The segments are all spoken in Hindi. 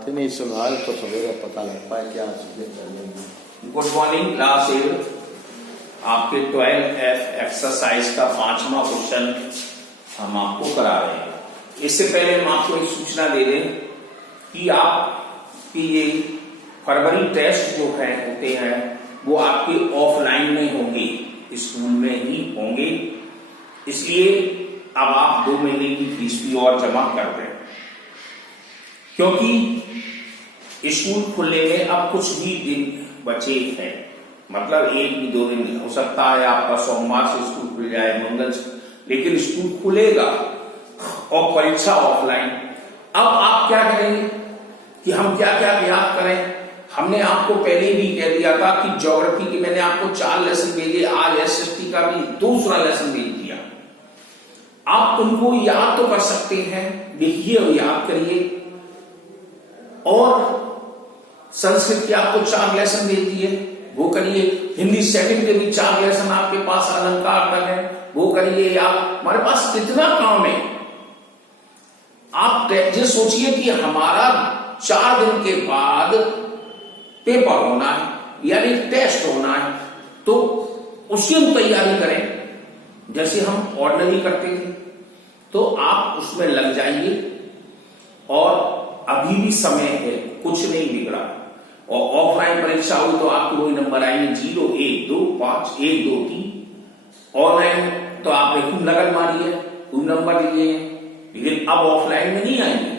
बात ही नहीं सुना तो सवेरे पता लग पाए क्या चीजें चलेंगी। गुड मॉर्निंग क्लास 8 आपके 12F एक्सरसाइज का 5वां क्वेश्चन हम आपको करा रहे हैं। इससे पहले हम आपको एक सूचना दे दें कि आपकी ये फरवरी टेस्ट जो है होते हैं वो आपके ऑफलाइन में होंगे, स्कूल में ही होंगे। इसलिए अब आप 2 महीने की फीस भी और जमा कर दें, क्योंकि स्कूल खुलने में अब कुछ ही दिन बचे हैं। मतलब 1-2 दिन हो सकता है आपका सोमवार से स्कूल खुल जाए, मंगल से, लेकिन स्कूल खुलेगा और परीक्षा ऑफलाइन। अब आप क्या करेंगे कि हम क्या क्या याद करें। हमने आपको पहले भी कह दिया था कि ज्योग्राफी की मैंने आपको 4 लेसन भेजे, आज एसएसटी का भी दूसरा लेसन भेज दिया। आप उनको याद तो कर सकते हैं, देखिए और याद करिए। और संस्कृत के आपको 4 लेसन दे दिए, वो करिए। हिंदी सेकंड के भी 4 लेसन आपके पास अलंकार तक है, वो करिए। आप हमारे पास कितना काम है। आप ये सोचिए कि हमारा 4 दिन के बाद पेपर होना है, यानी टेस्ट होना है, तो उसकी हम तैयारी करें जैसे हम ऑर्डिनरी करते थे। तो आप उसमें लग जाइए और अभी भी समय है, कुछ नहीं बिगड़ा। और ऑफलाइन परीक्षा हुई तो आपको वही नंबर आएंगे 0, 1, 2, 5, 1, 2, 3। ऑनलाइन तो आपने खूब नकल मारी है, खूब नंबर लिए हैं, लेकिन अब ऑफलाइन में नहीं आएंगे।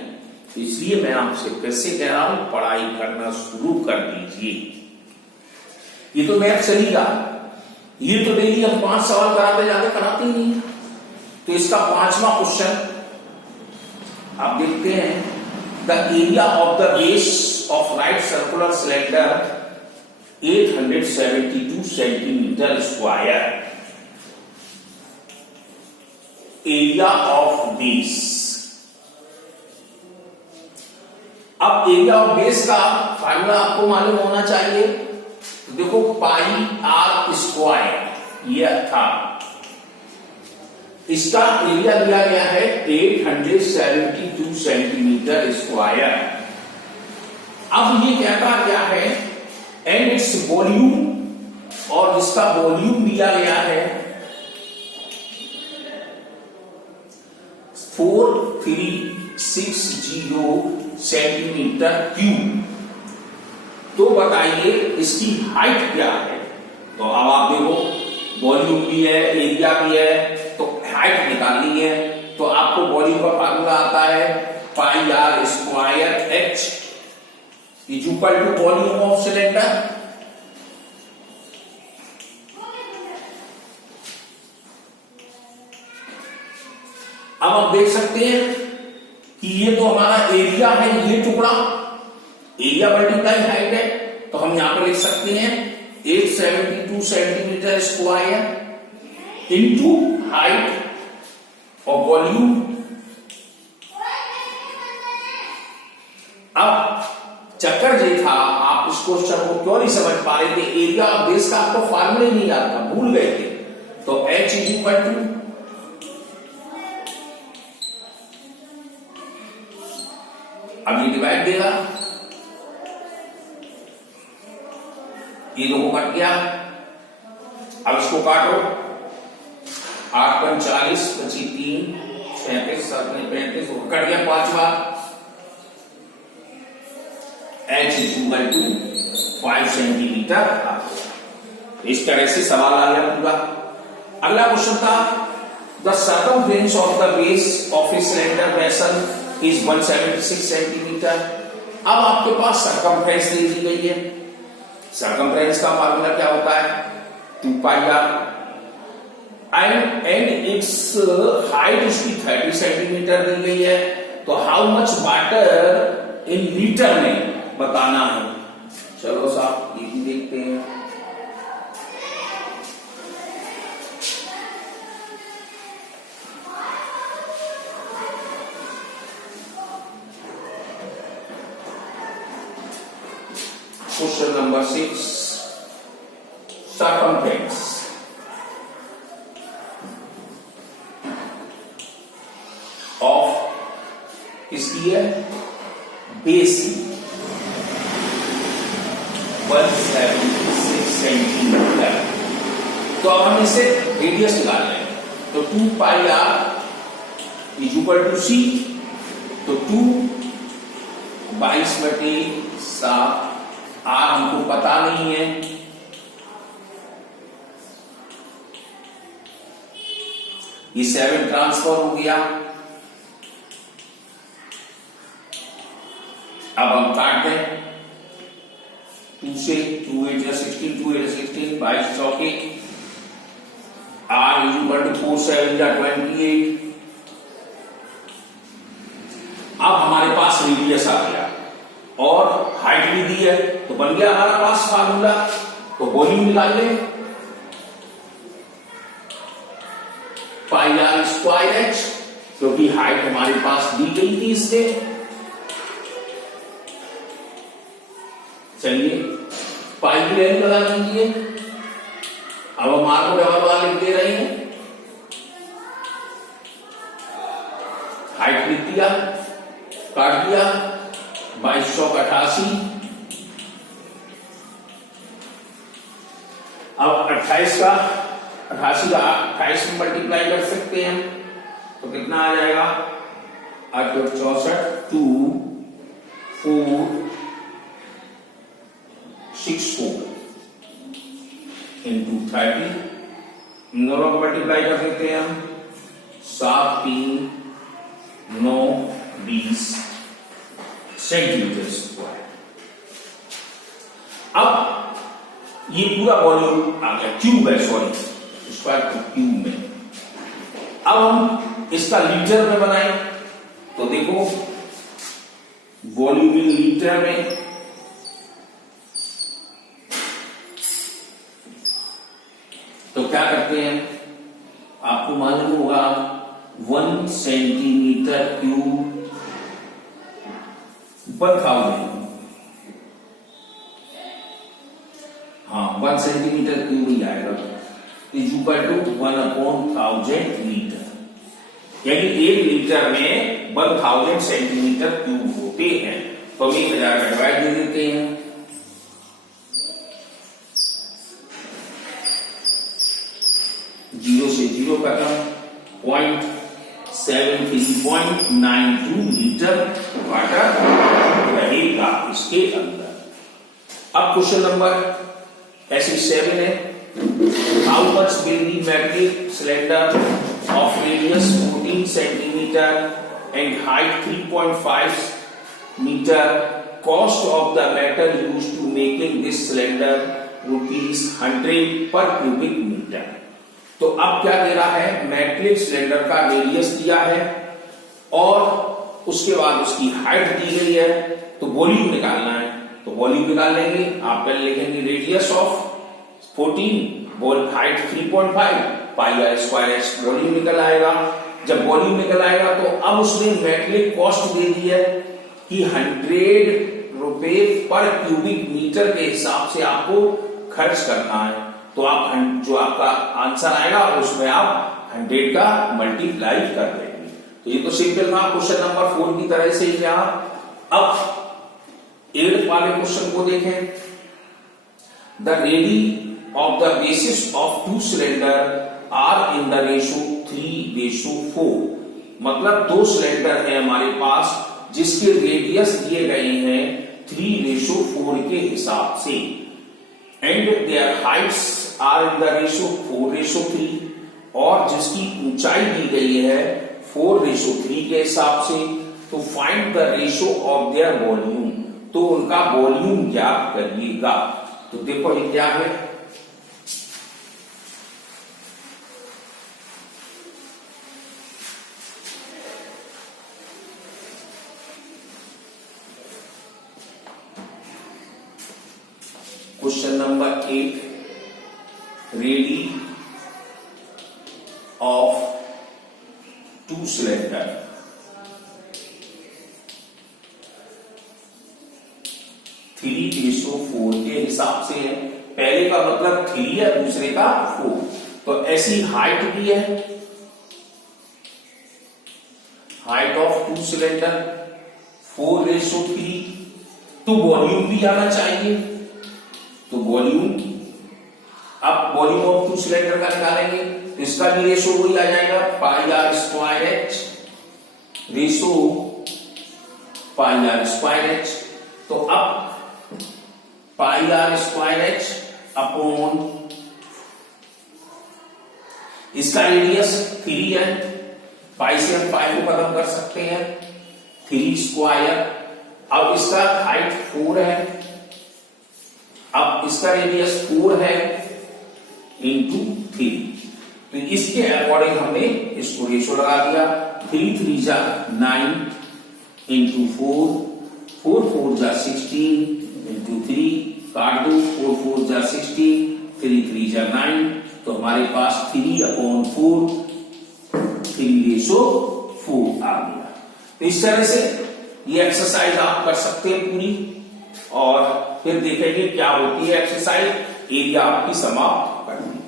इसलिए मैं आपसे फिर से कह रहा हूं, पढ़ाई करना शुरू कर दीजिए। ये तो मैथ चलेगा, ये तो डेली हम 5 सवाल कराते जाते कराते ही नहीं। तो इसका 5वां क्वेश्चन आप देखते हैं। The area of the base of right circular cylinder 872 centimeter square. Area of base. अब एरिया ऑफ बेस का फार्मूला आपको मालूम होना चाहिए। तो देखो पाई आर स्क्वायर ये था, इसका एरिया दिया गया है 872 सेंटीमीटर स्क्वायर। अब ये कहता क्या है, एंड इट्स वॉल्यूम, और जिसका वॉल्यूम दिया गया है 4360 सेंटीमीटर क्यूब। तो बताइए इसकी हाइट क्या है। तो अब आप देखो वॉल्यूम भी है, एरिया भी है, तो हाइट निकालनी है। तो आपको वॉल्यूम का फार्मूला आता है pi are square h is equal to volume of cylinder. अब आप देख सकते हैं कि ये तो हमारा एरिया है, ये टुकड़ा एरिया मल्टीप्लाई हाइट है। तो हम यहां पर लिख सकते हैं 872 सेंटीमीटर स्क्वायर इंटू हाइट और वॉल्यूम। अब चक्कर ये था, आप इस क्वेश्चन को क्यों नहीं समझ पा रहे थे, एरिया ऑफ बेस का आपको फार्मूला ही नहीं याद था, भूल गए थे। तो H इज इक्वल टू, अब ये डिवाइड देगा, ये 2 कट गया। अब इसको काटो, 8 × 40, 3, 35, 7 × 35, कट गया 5वां। H is equal to 5 centimetre. इस तरह से सवाल आ गया पूरा। अगला क्वेश्चन था, the circumference of the base of a cylinder vessel is 176 centimetre. अब आपके पास सर्कमफ्रेंस दे दी गई है। सर्कमफ्रेंस का फार्मूला क्या होता है 2 पाई आर, एंड इट्स हाइट इसकी 30 सेंटीमीटर दी गई है। तो how much water in litre में बताना है। चलो साहब ये भी देखते हैं। Question number 6, circumference of इसकी है बेस 176 सेंटीमीटर। तो अब हम इसे रेडियस निकाल रहे हैं, तो 2 पाई आर इज इक्वल टू सी, तो 2 22/7, आर हमको पता नहीं है, ये 7 ट्रांसफर हो गया। अब हम काट दें, 2 से 2 8 या 16, 2 8 16, 22 चौके, R इज इक्वल टू 4 7 या 28। अब हमारे पास रेडियस आ गया और हाइट भी दी है, तो बन गया हमारा पास फार्मूला। तो वॉल्यूम निकाल लें, पाई आर स्क्वायर एच, क्योंकि हाइट हमारे पास दी गई थी इससे। चलिए पाई की वैल्यू लगा दीजिए। अब हम आर को डबल लिख दे रहे हैं, हाइट लिख दिया, काट दिया, 2288। अब 28 का 88 का 28 में मल्टीप्लाई कर सकते हैं, तो कितना आ जाएगा 8 और 64, 2 4 6 4 इंटू 30, इन दोनों को मल्टीप्लाई कर सकते हैं हम, 7 3 9 20 सेंटीमीटर स्क्वायर। अब ये पूरा वॉल्यूम आ गया, क्यूब है, सॉरी स्क्वायर को क्यूब में। अब हम इसका लीटर में बनाएं, तो देखो वॉल्यूम इन लीटर में, तो क्या करते हैं, आपको मालूम होगा 1 सेंटीमीटर क्यूब 1000, हाँ 1 सेंटीमीटर क्यूब ही आएगा, इज इक्वल टू 1/1000 लीटर, यानी 1 लीटर में 1000 सेंटीमीटर क्यूब होते हैं। तो हम 1000 का डिवाइड दे देते हैं, जीरो से जीरो खत्म, 0.73.92 लीटर वाटर रहेगा इसके अंदर। अब क्वेश्चन नंबर ऐसे 7 है, how much will be magnetic cylinder of radius 14 centimetre and height 3.5 metre, cost of the metal used to making this cylinder ₹100 per cubic metre. तो अब क्या दे रहा है, मेटलिक सिलेंडर का रेडियस दिया है और उसके बाद उसकी हाइट दी गई है, तो वॉल्यूम निकालना है। तो वॉल्यूम निकाल लेंगे, आप पहले लिखेंगे radius of 14, height 3.5, pi are square H, volume निकल आएगा। जब वॉल्यूम निकल आएगा तो अब उसने मेटलिक कॉस्ट दे दी है कि ₹100 पर क्यूबिक मीटर के हिसाब से आपको खर्च करना है। तो आप जो आपका आंसर आएगा उसमें आप 100 का मल्टीप्लाई कर देंगे। तो ये तो सिंपल था, क्वेश्चन नंबर 4 की तरह से ही। अब 8 वाले क्वेश्चन को देखें, the radii of the basis of 2 cylinder are in the ratio 3:4, मतलब 2 सिलेंडर है हमारे पास जिसके रेडियस दिए गए हैं 3:4 के हिसाब से, and their heights are in the ratio 4:3, और जिसकी ऊंचाई दी गई है 4:3 के हिसाब से। तो find the ratio of their volume, तो उनका वॉल्यूम ज्ञात करिएगा। तो देखो ये क्या है, question number 8, ready of 2 cylinder, three ratio 4 के हिसाब से है। पहले का मतलब 3 है, दूसरे का 4। तो ऐसी हाइट भी है, हाइट ऑफ 2 सिलेंडर 4:3 तो वॉल्यूम भी आना चाहिए, तो वॉल्यूम, अब वॉल्यूम ऑफ 2 सिलेंडर का निकालेंगे तो इसका भी रेशो वही आ जाएगा pi are square h, ratio pi are square h. तो अब pi are square h upon इसका रेडियस 3 है, पाई से हम पाई को खत्म कर सकते हैं, 3 स्क्वायर। अब इसका हाइट 4 है, अब इसका रेडियस 4 है इंटू 3, तो इसके अकॉर्डिंग हमने इसको रेशो लगा दिया। 3 3 जा 9 इंटू 4, 4 4 जा 16 इंटू 3, काट दो, 4 4 जा 16, 3 3 जा 9, तो हमारे पास 3/4, 3:4 आ गया। तो इस तरह से ये एक्सरसाइज आप कर सकते हैं पूरी, और फिर देखेंगे क्या होती है एक्सरसाइज, एरिया आपकी समाप्त करनी है।